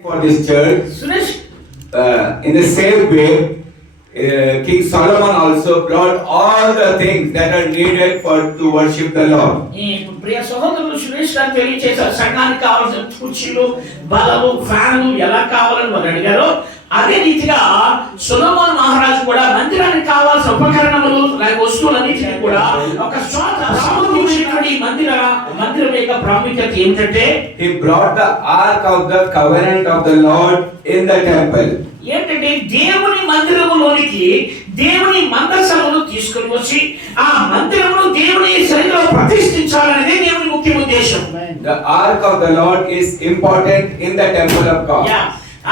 For this church, in the same way, King Solomon also brought all the things that are needed to worship the Lord. ప్రియ సహోదరులు సురేష్ గారు తెలియజేశారు సంఘానికి కావాల్సిన కుర్చీలు బల్లలు ఫ్యాన్లు ఎలా కావాలని వారు అడిగారు. అదే రీతిగా సొలొమోను మహారాజు కూడా మందిరానికి కావాల్సిన ఉపకరణములు వస్తువులన్నిటిని కూడా ఒక చోట సమకూర్చినటువంటి మందిరం యొక్క ప్రాముఖ్యత ఏమిటంటే he brought the ark of the covenant of the Lord in the temple. ఏంటంటే దేవుని మందిరములోనికి దేవుని మందసమును తీసుకొని వచ్చి ఆ మందిరమును దేవుని సన్నిధిలో ప్రతిష్ఠించాలనేది దేవుని ముఖ్య ఉద్దేశం. The ark of the Lord is important in the temple of God.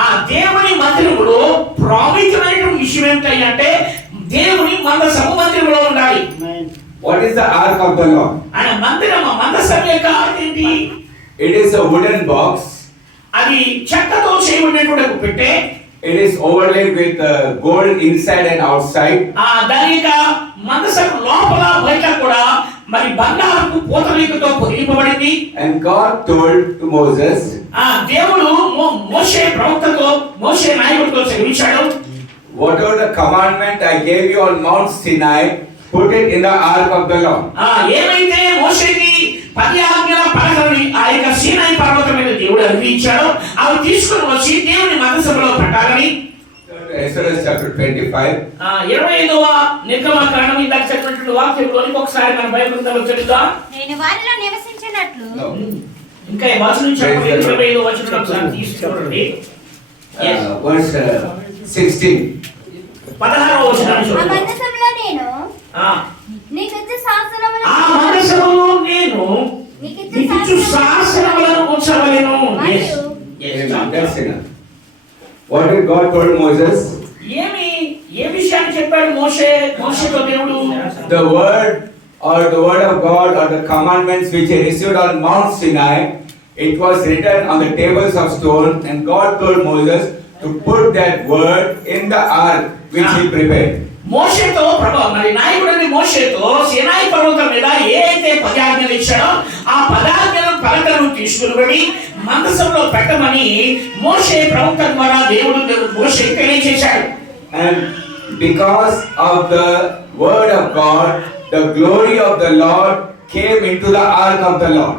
ఆ దేవుని మందిరములో ప్రాముఖ్యమైన విషయం ఏంటంటే దేవుని మందిరములో ఉండాలి. What is the ark of the Lord? ఆయన మందసం యొక్క ఏంటి? It is a wooden box. అది చెక్కతో చేయబడినటువంటి ఒక పెట్టె. It is overlaid with gold inside and outside. దాని యొక్క మందసం లోపల బయట కూడా మరి బంగారపు పూతరేకుతో పొదిగింపబడింది. And God told to Moses, దేవుడు మోషే ప్రవక్తతో మోషే నాయకుడితో సెలవించాడు, whatever the commandment I gave you on Mount Sinai, put it in the ark of the Lord. ఏమైతే మోషేకి 10 ఆజ్ఞల పలకని ఆ యొక్క సీనాయి పర్వతం మీద దేవుడు అనుగ్రహించాడో అవి తీసుకొని వచ్చి దేవుని మందసములో పెట్టాలని. Exodus chapter 25. 25వ నిర్గమకాండం ఇందాక చెప్పినటువంటి వాక్యంలోని ఒకసారి మన బైబిల్ గ్రంథంలో చదువుదాం. నేను వారిలో నివసించినట్లు ఇంకా ఈ వచనం చెప్పండి. 25వ వచనం ఒకసారి తీసి చూడండి. Verse 16. 16వ వచనం ఆ చూడండి. మందసంలో నేను నీకిచ్చు శాసనములను ఆ మందసములో నేను నీకిచ్చు శాసనములను ఉంచవలెను. That's enough. What did God told Moses? ఏ విషయాన్ని చెప్పాడు మోషేతో దేవుడు? The word of God or the commandments which he received on Mount Sinai, it was written on the tables of stone, and God told Moses to put that word in the ark which he prepared. మోషేతో మరి నాయకుడని మోషేతో సీనాయి పర్వతం మీద ఏదైతే 10 ఆజ్ఞలు ఇచ్చాడో ఆ 10 ఆజ్ఞల పలకలను తీసుకుని మందసంలో పెట్టమని మోషే ప్రవక్త ద్వారా దేవుడు మోషేకి తెలియజేశాడు. And because of the word of God, the glory of the Lord came into the ark of the Lord.